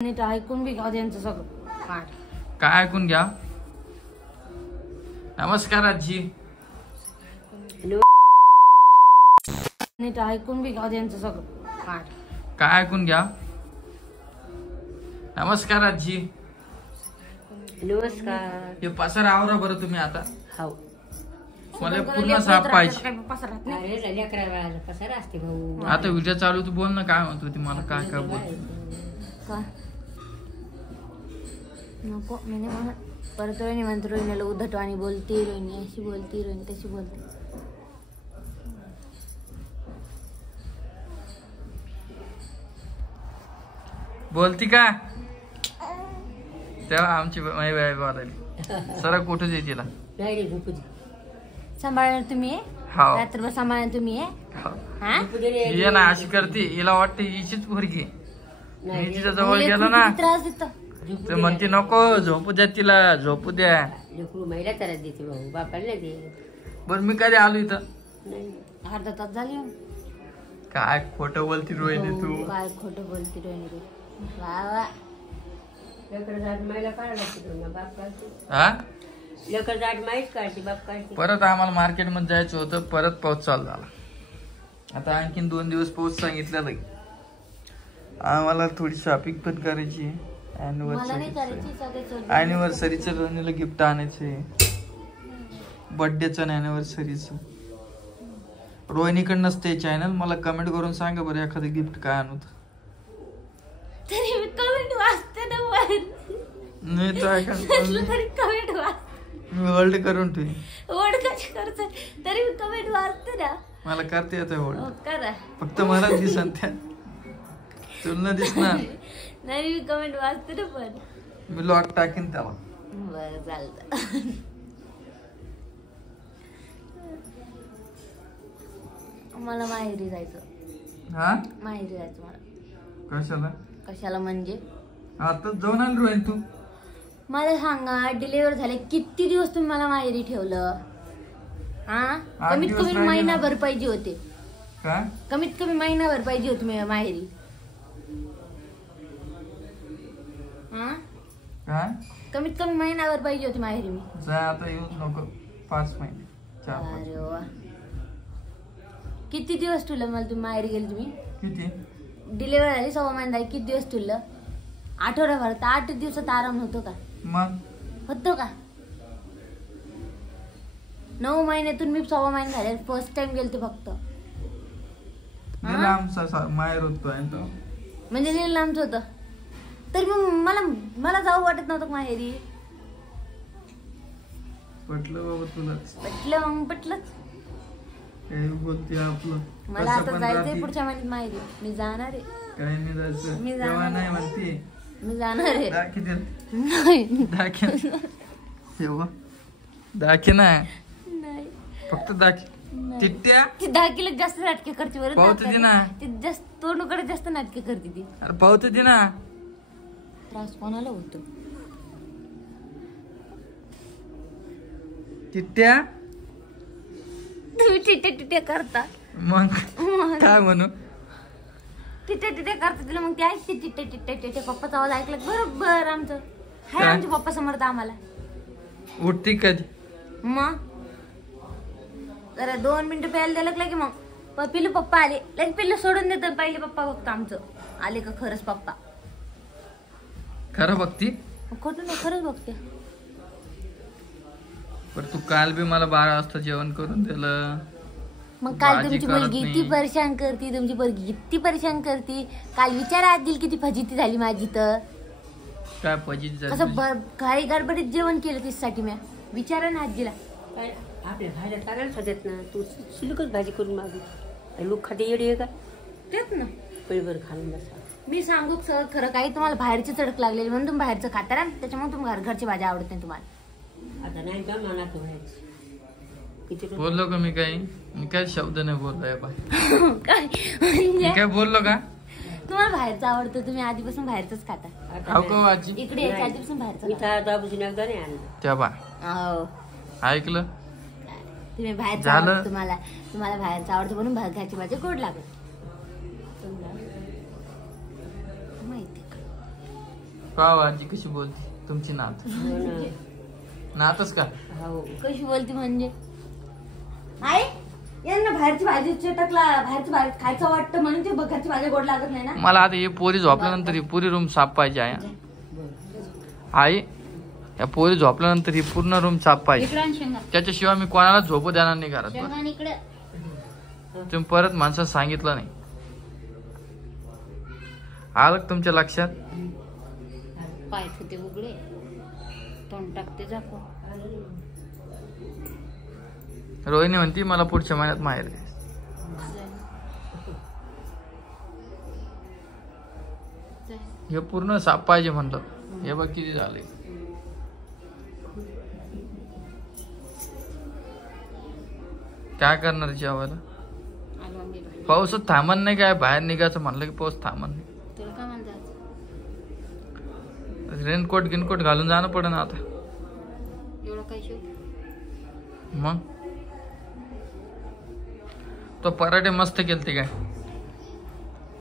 नीट ऐकून बी घ्या त्यांचं सगळं. काय ऐकून घ्या? नमस्कार आजी. नीट ऐकून बी घ्या त्यांचं सगळं. काय ऐकून घ्या? नमस्कार आजी. नमस्कार. हे पसार आवरा बरं तुम्ही आता. हो. मला पूर्ण साफ पाहिजे. लेकरा पसार असते भाऊ. आता व्हिडिओ चालू तू बोल ना, काय म्हणत होती मला? काय काय बोल नको मी नाही म्हणत. परत रोहिणी म्हणतो रोहिणीला उद्धट आणि बोलते, रोहिणी अशी बोलते, रोहिणी तशी बोलते. बोलती का? तेव्हा आमची माई बाई बोलायली सर कुठे दे तिला सांभाळणार तुम्ही आहे? हाव. रात्रभर सांभाळणार तुम्ही आहे? हा? ये ना अशी करते, हिला वाटते हिचीच पोरगी. मी तिच्या जवळ गेलो ना त्रास देतो. ते म्हणते नको झोपू द्या तिला, झोपू द्या. लेकरू महिला त्रास देते भाऊ, बापाला नाही दे. बरं मी कधी आलो इथं? नाही अर्धा तास झाली. काय खोटं बोलती रोहिणी तू? काय खोटं बोलते रोहिणी रे. वा वा. लेकर जाट महिला काढायला लागते, बाप काढते. हा लेकर जाट माहीत काढते, बाप काढते. परत आम्हाला मार्केटमध्ये जायचं होतं, परत पाऊस चालू झाला. आता आणखीन 2 दिवस पाऊस सांगितलेला. आम्हाला थोडी शॉपिंग पण करायची. अॅनिव्हर्सरीचं रोहिणीला गिफ्ट आणायचंय, बर्थडेचं अॅनिव्हर्सरीचं. रोहिणीकडनंच ते चॅनल. मला कमेंट करून सांगा बरं एखादं गिफ्ट काय आणू. तरी मी कमेंट वाचते ना नाही तर कमेंट वाच. मी होल्ड करून ठेवी. होल्ड कशी करते? तरी मी कमेंट वाचते ना. मला करते येतं होल्ड. करा. फक्त मला दिसन त्या, तुला दिसणार नाही. मी कमेंट वाचते ना पण. मी लॉक टाकीन त्याला. बरं चालतं. मला माहेरी जायचं. हा माहेरी जायचं मला. कशाला? कशाला म्हणजे? आता जाऊन आलो रोहिणी तू. मला सांगा, डिलिव्हर झाले किती दिवस तुम्ही मला माहेरी ठेवलं? हा, कमीत कमी महिनाभर पाहिजे होते. काय? कमीत कमी महिनाभर पाहिजे होते मी माहेरी. हा, काय? कमीत कमी महिनाभर पाहिजे होती माहेरी मी. जा आता येऊच नको. 5 महिने 4-5. अरे वा. किती दिवस ठेवलं मला तुम्ही माहेरी गेली? तुम्ही किती? डिलिव्हर झाली 6 महिना, किती दिवस ठेवलं? आठवड्याभर. 8 दिवसात आराम होतो का? मग होतो का? 9 महिन्यातून मी 6 महिने झाले. फर्स्ट टाइम गेलते फक्त. आमचा माहेर होतो म्हणजे लिहिलं लांबच होतं. तरी मग मला जाऊ वाटत नव्हतं माहेरी. पटलं बाबा तुला? पटलं. मग पटलंच. काही बोलते आपलं. मला आता जायचंय पुढच्या महिन्यात माहेरी. मी जाणार आहे. काही नाही जायचं. मी तेव्हा नाही म्हणते. मी जाणार आहे. दाखी नाही. दाखी ना, नाही. फक्त दाखी. चिट्ट्या ती 10 किलो जास्त नाटके करते बरं. पावते ती ना. ती जास्त तोंडकडे जास्त नाटके करते ती. अरे पावते ती ना. त्रास कोणाला होतो? चिट्ट्या. तुम्ही टिटे करता. मग काय म्हणू? टिटे करता तिला. मग ती ऐकते टिटे. पप्पाचा आवाज ऐकला बरोबर आमचं हाय. काय? आमचे पप्पा समोर आम्हाला उठती कधी? मग जरा 2 मिनिटं प्यायला द्यायला की मग पिल्लू पप्पा आले लगेच पिल्लू सोडून देत. पहिले पप्पा बघतो आमचं आले का खरंच पप्पा. खरं बघती? खोटं नाही, खरंच बघते. पर तू काल बी मला 12 वाजता जेवण करून दिलं. मग काल भाजी तुमची करत मुलगी नाही. किती परेशान करती. तुमची मुलगी किती परेशान करती. काल विचारा आजील किती फजिती झाली माझी. तर काय पजित कसं काही गडबडीत जेवण केलं तिच्यासाठी. मी विचारा ना आजीला. काय आपल्या भाज्या चांगल्याच होत्यात ना. तू सुलकच भाजी करून मागू. लोक खाते येडी आहे का? तेच ना. परिवार खाऊन बसा. मी सांगू सर खरं काही तुम्हाला बाहेरची चढक लागलेली म्हणून तुम्ही बाहेरचं खाता ना. त्याच्यामुळे तुम्ही घरची भाजी आवडत नाही तुम्हाला. आता नाही का मनात व्हायचं. किती बोललो का मी काही? मी काय शब्द नाही बोललोय बाय. काय मी काय बोललो का? तुम्हाला बाहेरचं आवडतं. तुम्ही आधीपासून बाहेरच खाता. खाऊ का आजी? इकडे यायच्या आधीपासून बाहेरचं मी दाबून एकदा नाही आणलं. त्या बा हो. ऐकलं? तुम्ही बाहेरचं आवडतं. तुम्हाला बाहेरचं आवडतं म्हणून घरची भाजी गोड लागत. माहिती का? पाव आजी कशी बोलते तुमची नात. नातच का? हो. कशी बोलती म्हणजे आई यांना बाहेरची भाजी चटकला बाहेरची भाजी खायचं वाटतं म्हणून ते घरची भाजी गोड लागत नाही ना. मला आता हे पोरी झोपल्यानंतर ही पुरी रूम साफ पाहिजे आहे. आई या पोरी झोपल्यानंतर ही पूर्ण रूम साफ पाहिजे. त्याच्याशिवाय मी कोणाला झोपू देणार नाही घरात. तुम्ही परत माणसाला सांगितलं नाही. आलं तुमच्या लक्षात? पाय होते उघडे तोंड टाकते जाको. रोहिणी म्हणती मला पुढच्या महिन्यात माहेर दे. हे पूर्ण साफ पाहिजे म्हणलं. हे बघ किती झाले. काय करणार जेवायला? पाऊसच थांबन नाही. काय बाहेर निघायचं म्हणलं की पाऊस थांबन नाही. रेनकोट गिनकोट घालून जाणं पडेल ना आता. मग तो पराठे मस्त केलते काय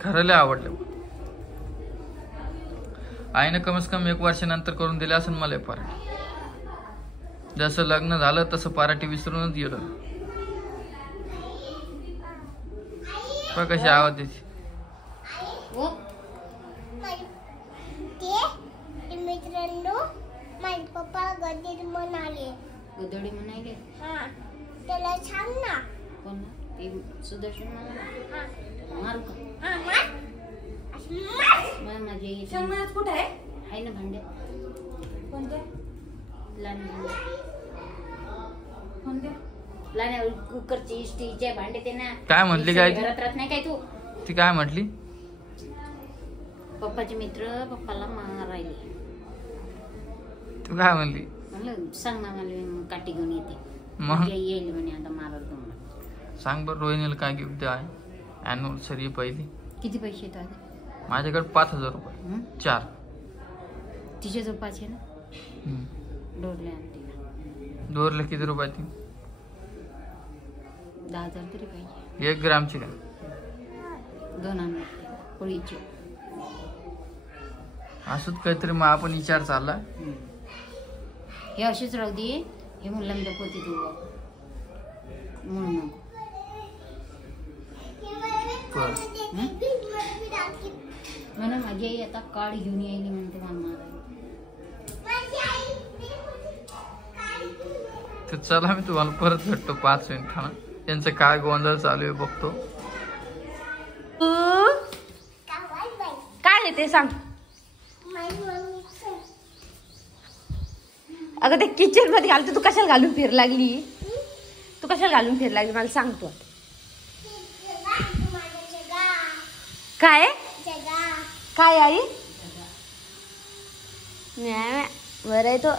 खरं आवडले. आईने कमीत कमी 1 वर्षानंतर करून दिले असेल मला पराठे. जसं लग्न झालं तसं पराठे विसरूनच गेलो. कशी आवाज द्यायची. मित्रांनो माझे पप्पा गदडी म्हणाले. गदडी म्हणाले? हा त्याला सांग ना. कोण ते सुदर्शन मला मारू का? हा मार. माझे शेंगदाण्याचं कुठे आहे? आहे ना भांडे. कोणते? लहान भांडे. कोणते? लहान कुकरची स्टीलचे भांडे ते ना. काय म्हटली काय घरात राहत नाही काय तू? ती काय म्हटली? पप्पाचे मित्र पप्पाला मारायले. तू काय म्हणली? म्हणलं सांग ना मला काठी घेऊन येते. मग येईल म्हणे आता मारायला तुम्हाला. सांग बरं रोहिणीला काय गिफ्ट आहे अॅनिव्हर्सरी पहिली. किती पैसे येतात? माझ्याकडे 5,000 रुपये. 4. तिच्या जो 5 आहे ना. डोरले आणते. डोरला किती रुपये ती? 10,000 तरी पाहिजे. 1 ग्रामची का? 2 आणले पोळीचे. असंच काहीतरी मग आपण विचार चालला. हे अशीच राहू दे. हे मुलाला मी दाखवते तू म्हणून नको. म्हणून माझी आई आता काळ घेऊन यायली म्हणते मला. तर चला मी तुम्हाला परत भेटतो 5 मिनिटांना. त्यांचं काय गोंधळ चालू आहे बघतो. काय आहे ते सांग. अगं ते किचन मध्ये घालतो. तू कशाला घालून फिर लागली? तू कशाला घालून फिर लागली मला सांग तू. काय काय आई? बरं आहे तो.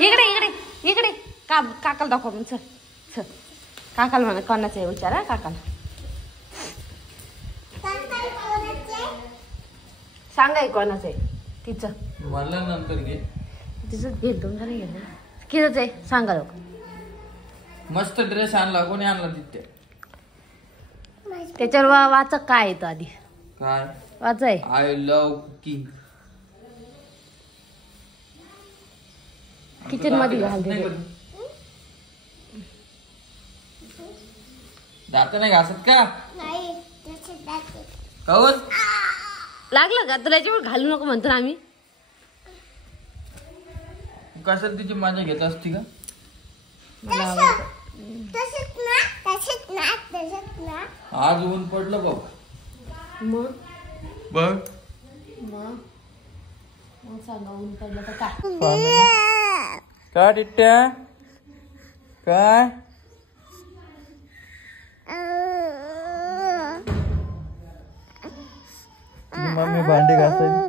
इकडे इकडे इकडे काकाला दाखव मग. चल काकाला म्हणा कोणाचं आहे विचारा काकाला. सांगा कोणाचं आहे तिचं. मला नंतर घे. तिचं घेतो नाही घेतो. कितीच आहे सांगा लोक. मस्त ड्रेस आणला. कोणी आणला तिथे? त्याच्यावर वाचा काय येतो आधी. काय वाचा आहे? I love cooking. किचन मध्ये घालते. दात नाही घासत का? लागलं का तुला याच्यावर घालू नको म्हणतो ना आम्ही. कसं तिची मजा घेत असती का? आज ऊन पडलं बघ. मग बघ सांगा ऊन पडलं तर काय. काय टिट्ट्या काय? मम्मी भांडे घासायची.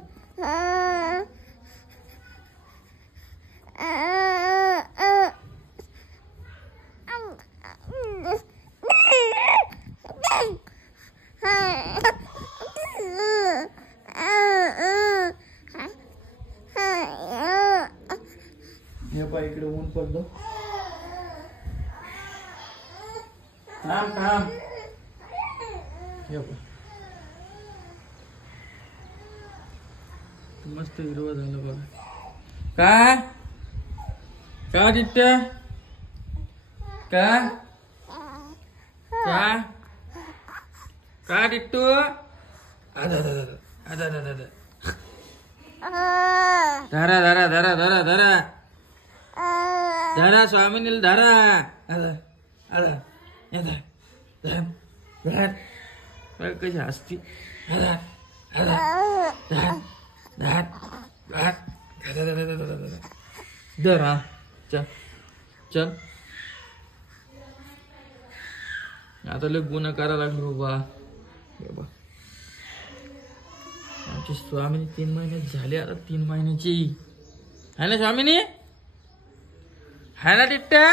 हे पाय इकडे ऊन पडलं. थांब मस्त हिरवा झालं बघा. का टिट्ट्या का टिट्टू धरा स्वामीनील धरा कशी हसती. धर हा चल आता लय गुन्हा करायला लागलो बाबा. आमची स्वामिनी 3 महिने झाले आता 3 महिन्याची है ना स्वामिनी है ना टिट्ट्या.